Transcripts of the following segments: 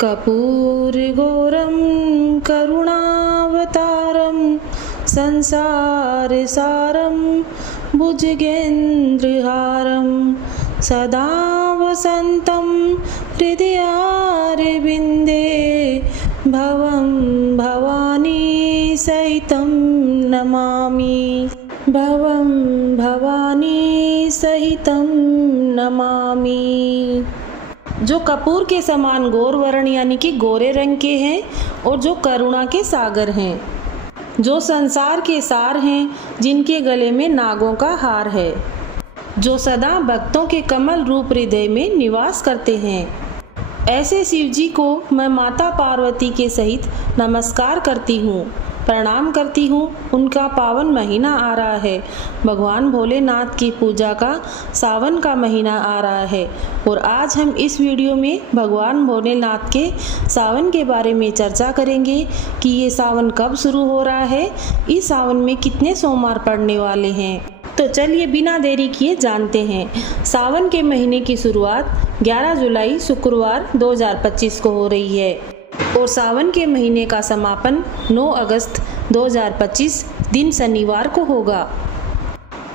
कर्पूरगौरं करुणावतारं संसारसारं भुजगेन्द्रहारं सदा वसन्तं हृदयारविन्दे भवं भवानी सहितं नमामि। भवं भवानी सहितं नमामि। जो कपूर के समान गौर वर्ण यानी कि गोरे रंग के हैं और जो करुणा के सागर हैं, जो संसार के सार हैं, जिनके गले में नागों का हार है, जो सदा भक्तों के कमल रूप हृदय में निवास करते हैं, ऐसे शिव जी को मैं माता पार्वती के सहित नमस्कार करती हूँ, प्रणाम करती हूँ। उनका पावन महीना आ रहा है, भगवान भोलेनाथ की पूजा का सावन का महीना आ रहा है और आज हम इस वीडियो में भगवान भोलेनाथ के सावन के बारे में चर्चा करेंगे कि ये सावन कब शुरू हो रहा है, इस सावन में कितने सोमवार पड़ने वाले हैं। तो चलिए बिना देरी किए जानते हैं। सावन के महीने की शुरुआत 11 जुलाई शुक्रवार 2025 को हो रही है और सावन के महीने का समापन 9 अगस्त 2025 दिन शनिवार को होगा।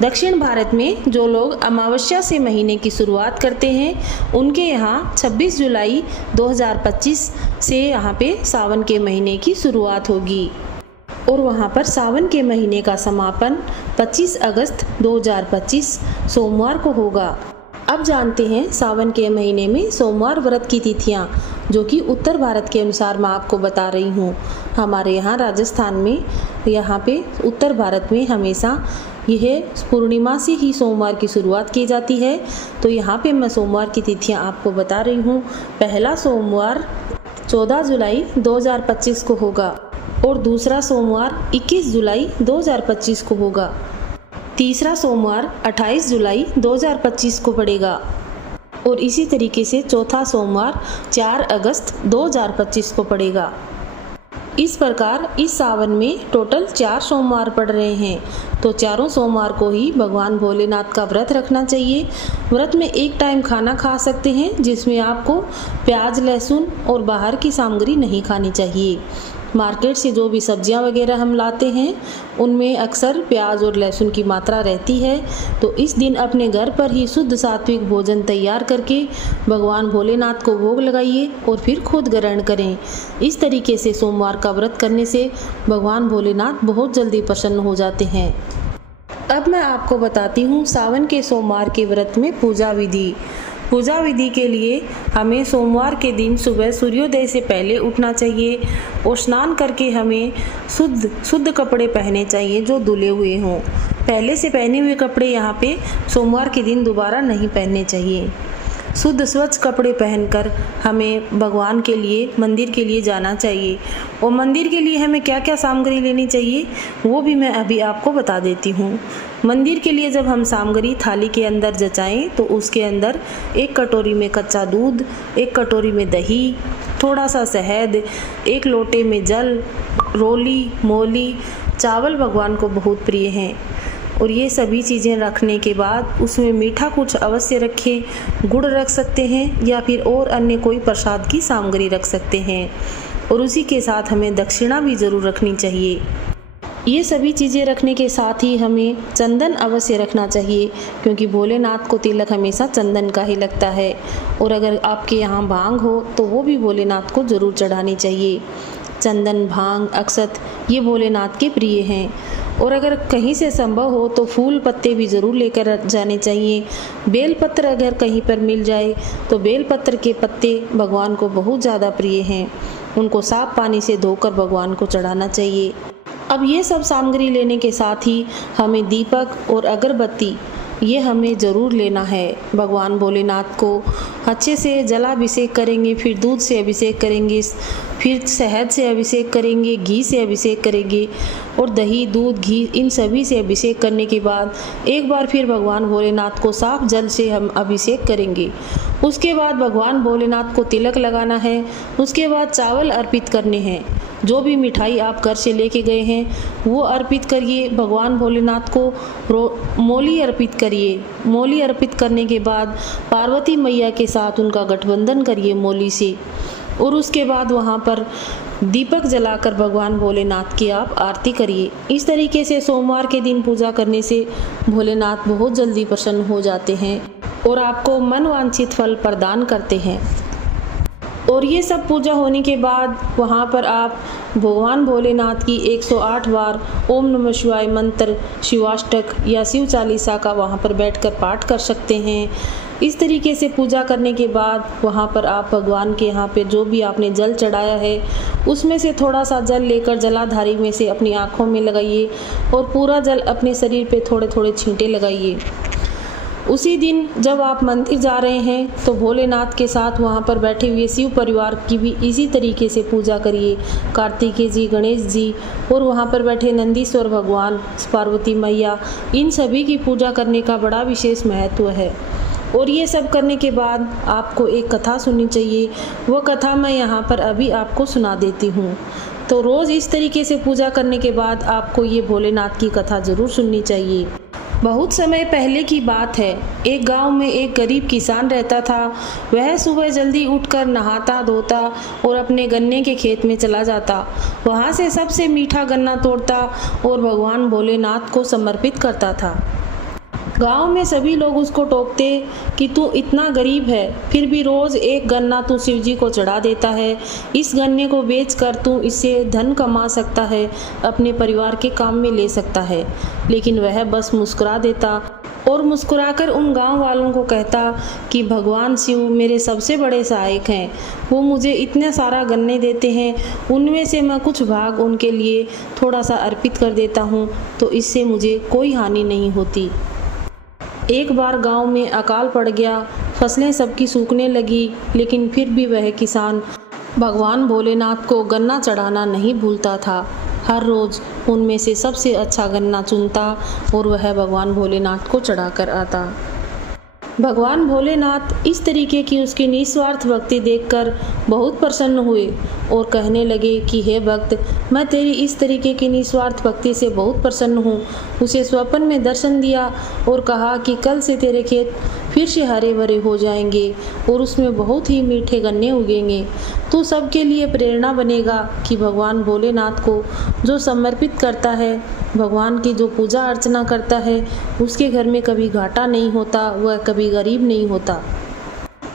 दक्षिण भारत में जो लोग अमावस्या से महीने की शुरुआत करते हैं उनके यहाँ 26 जुलाई 2025 से यहाँ पे सावन के महीने की शुरुआत होगी और वहाँ पर सावन के महीने का समापन 25 अगस्त 2025 सोमवार को होगा। अब जानते हैं सावन के महीने में सोमवार व्रत की तिथियां, जो कि उत्तर भारत के अनुसार मैं आपको बता रही हूँ। हमारे यहाँ राजस्थान में, यहाँ पे उत्तर भारत में हमेशा यह पूर्णिमा से ही सोमवार की शुरुआत की जाती है। तो यहाँ पे मैं सोमवार की तिथियां आपको बता रही हूँ। पहला सोमवार 14 जुलाई 2025 को होगा और दूसरा सोमवार 21 जुलाई 2025 को होगा। तीसरा सोमवार 28 जुलाई 2025 को पड़ेगा और इसी तरीके से चौथा सोमवार 4 अगस्त 2025 को पड़ेगा। इस प्रकार इस सावन में टोटल 4 सोमवार पड़ रहे हैं, तो चारों सोमवार को ही भगवान भोलेनाथ का व्रत रखना चाहिए। व्रत में एक टाइम खाना खा सकते हैं जिसमें आपको प्याज, लहसुन और बाहर की सामग्री नहीं खानी चाहिए। मार्केट से जो भी सब्जियां वगैरह हम लाते हैं उनमें अक्सर प्याज और लहसुन की मात्रा रहती है, तो इस दिन अपने घर पर ही शुद्ध सात्विक भोजन तैयार करके भगवान भोलेनाथ को भोग लगाइए और फिर खुद ग्रहण करें। इस तरीके से सोमवार का व्रत करने से भगवान भोलेनाथ बहुत जल्दी प्रसन्न हो जाते हैं। अब मैं आपको बताती हूँ सावन के सोमवार के व्रत में पूजा विधि। पूजा विधि के लिए हमें सोमवार के दिन सुबह सूर्योदय से पहले उठना चाहिए और स्नान करके हमें शुद्ध कपड़े पहने चाहिए जो धुले हुए हों। पहले से पहने हुए कपड़े यहाँ पे सोमवार के दिन दोबारा नहीं पहनने चाहिए। शुद्ध स्वच्छ कपड़े पहनकर हमें भगवान के लिए, मंदिर के लिए जाना चाहिए और मंदिर के लिए हमें क्या क्या सामग्री लेनी चाहिए वो भी मैं अभी आपको बता देती हूँ। मंदिर के लिए जब हम सामग्री थाली के अंदर जचाएं तो उसके अंदर 1 कटोरी में कच्चा दूध, 1 कटोरी में दही, थोड़ा सा शहद, 1 लोटे में जल, रोली, मोली, चावल भगवान को बहुत प्रिय हैं और ये सभी चीज़ें रखने के बाद उसमें मीठा कुछ अवश्य रखें। गुड़ रख सकते हैं या फिर और अन्य कोई प्रसाद की सामग्री रख सकते हैं और उसी के साथ हमें दक्षिणा भी ज़रूर रखनी चाहिए। ये सभी चीज़ें रखने के साथ ही हमें चंदन अवश्य रखना चाहिए क्योंकि भोलेनाथ को तिलक हमेशा चंदन का ही लगता है और अगर आपके यहाँ भांग हो तो वो भी भोलेनाथ को ज़रूर चढ़ानी चाहिए। चंदन, भांग, अक्षत ये भोलेनाथ के प्रिय हैं और अगर कहीं से संभव हो तो फूल पत्ते भी ज़रूर लेकर जाने चाहिए। बेलपत्र अगर कहीं पर मिल जाए तो बेलपत्र के पत्ते भगवान को बहुत ज़्यादा प्रिय हैं, उनको साफ पानी से धोकर भगवान को चढ़ाना चाहिए। अब ये सब सामग्री लेने के साथ ही हमें दीपक और अगरबत्ती ये हमें ज़रूर लेना है। भगवान भोलेनाथ को अच्छे से जलाभिषेक करेंगे, फिर दूध से अभिषेक करेंगे, फिर शहद से अभिषेक करेंगे, घी से अभिषेक करेंगे और दही, दूध, घी इन सभी से अभिषेक करने के बाद एक बार फिर भगवान भोलेनाथ को साफ जल से हम अभिषेक करेंगे। उसके बाद भगवान भोलेनाथ को तिलक लगाना है। उसके बाद चावल अर्पित करने हैं। जो भी मिठाई आप घर से लेके गए हैं वो अर्पित करिए। भगवान भोलेनाथ को मोली अर्पित करिए। मोली अर्पित करने के बाद पार्वती मैया के साथ उनका गठबंधन करिए मोली से। और उसके बाद वहाँ पर दीपक जलाकर भगवान भोलेनाथ की आप आरती करिए। इस तरीके से सोमवार के दिन पूजा करने से भोलेनाथ बहुत जल्दी प्रसन्न हो जाते हैं और आपको मनवांछित फल प्रदान करते हैं। और ये सब पूजा होने के बाद वहाँ पर आप भगवान भोलेनाथ की 108 बार ओम नमः शिवाय मंत्र, शिवाष्टक या शिव चालीसा का वहाँ पर बैठकर पाठ कर सकते हैं। इस तरीके से पूजा करने के बाद वहाँ पर आप भगवान के यहाँ पे जो भी आपने जल चढ़ाया है उसमें से थोड़ा सा जल लेकर जलाधारी में से अपनी आँखों में लगाइए और पूरा जल अपने शरीर पे थोड़े थोड़े छींटे लगाइए। उसी दिन जब आप मंदिर जा रहे हैं तो भोलेनाथ के साथ वहाँ पर बैठे हुए शिव परिवार की भी इसी तरीके से पूजा करिए। कार्तिकेय जी, गणेश जी और वहाँ पर बैठे नंदीश्वर भगवान, पार्वती मैया, इन सभी की पूजा करने का बड़ा विशेष महत्व है। और ये सब करने के बाद आपको एक कथा सुननी चाहिए। वो कथा मैं यहाँ पर अभी आपको सुना देती हूँ। तो रोज़ इस तरीके से पूजा करने के बाद आपको ये भोलेनाथ की कथा ज़रूर सुननी चाहिए। बहुत समय पहले की बात है। एक गांव में एक गरीब किसान रहता था। वह सुबह जल्दी उठकर नहाता धोता और अपने गन्ने के खेत में चला जाता। वहां से सबसे मीठा गन्ना तोड़ता और भगवान भोलेनाथ को समर्पित करता था। गांव में सभी लोग उसको टोकते कि तू इतना गरीब है फिर भी रोज़ एक गन्ना तू शिव जी को चढ़ा देता है। इस गन्ने को बेचकर तू इससे धन कमा सकता है, अपने परिवार के काम में ले सकता है। लेकिन वह बस मुस्कुरा देता और मुस्कुराकर उन गांव वालों को कहता कि भगवान शिव मेरे सबसे बड़े सहायक हैं। वो मुझे इतना सारा गन्ने देते हैं, उनमें से मैं कुछ भाग उनके लिए थोड़ा सा अर्पित कर देता हूँ तो इससे मुझे कोई हानि नहीं होती। एक बार गांव में अकाल पड़ गया, फसलें सबकी सूखने लगी, लेकिन फिर भी वह किसान भगवान भोलेनाथ को गन्ना चढ़ाना नहीं भूलता था। हर रोज़ उनमें से सबसे अच्छा गन्ना चुनता और वह भगवान भोलेनाथ को चढ़ाकर आता। भगवान भोलेनाथ इस तरीके की उसकी निस्वार्थ भक्ति देखकर बहुत प्रसन्न हुए और कहने लगे कि हे भक्त, मैं तेरी इस तरीके की निस्वार्थ भक्ति से बहुत प्रसन्न हूँ। उसे स्वप्न में दर्शन दिया और कहा कि कल से तेरे खेत फिर से हरे भरे हो जाएंगे और उसमें बहुत ही मीठे गन्ने उगेंगे। तू सबके लिए प्रेरणा बनेगा कि भगवान भोलेनाथ को जो समर्पित करता है, भगवान की जो पूजा अर्चना करता है, उसके घर में कभी घाटा नहीं होता, वह कभी गरीब नहीं होता।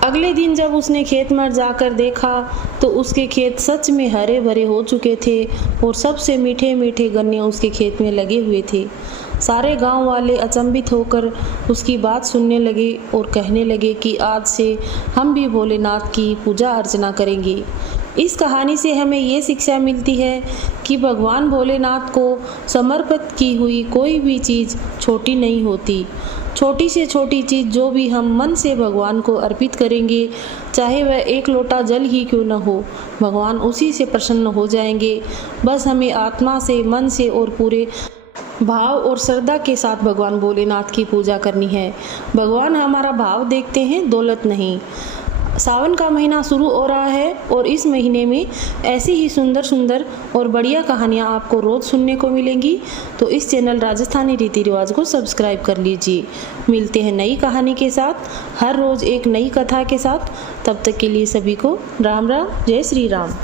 अगले दिन जब उसने खेत में जाकर देखा तो उसके खेत सच में हरे भरे हो चुके थे और सबसे मीठे मीठे गन्ने उसके खेत में लगे हुए थे। सारे गांव वाले अचंभित होकर उसकी बात सुनने लगे और कहने लगे कि आज से हम भी भोलेनाथ की पूजा अर्चना करेंगे। इस कहानी से हमें ये शिक्षा मिलती है कि भगवान भोलेनाथ को समर्पित की हुई कोई भी चीज़ छोटी नहीं होती। छोटी से छोटी चीज़ जो भी हम मन से भगवान को अर्पित करेंगे, चाहे वह एक लोटा जल ही क्यों न हो, भगवान उसी से प्रसन्न हो जाएंगे। बस हमें आत्मा से, मन से और पूरे भाव और श्रद्धा के साथ भगवान भोलेनाथ की पूजा करनी है। भगवान हमारा भाव देखते हैं, दौलत नहीं। सावन का महीना शुरू हो रहा है और इस महीने में ऐसी ही सुंदर सुंदर और बढ़िया कहानियाँ आपको रोज़ सुनने को मिलेंगी। तो इस चैनल राजस्थानी रीति रिवाज को सब्सक्राइब कर लीजिए। मिलते हैं नई कहानी के साथ, हर रोज़ एक नई कथा के साथ। तब तक के लिए सभी को राम राम, जय श्री राम।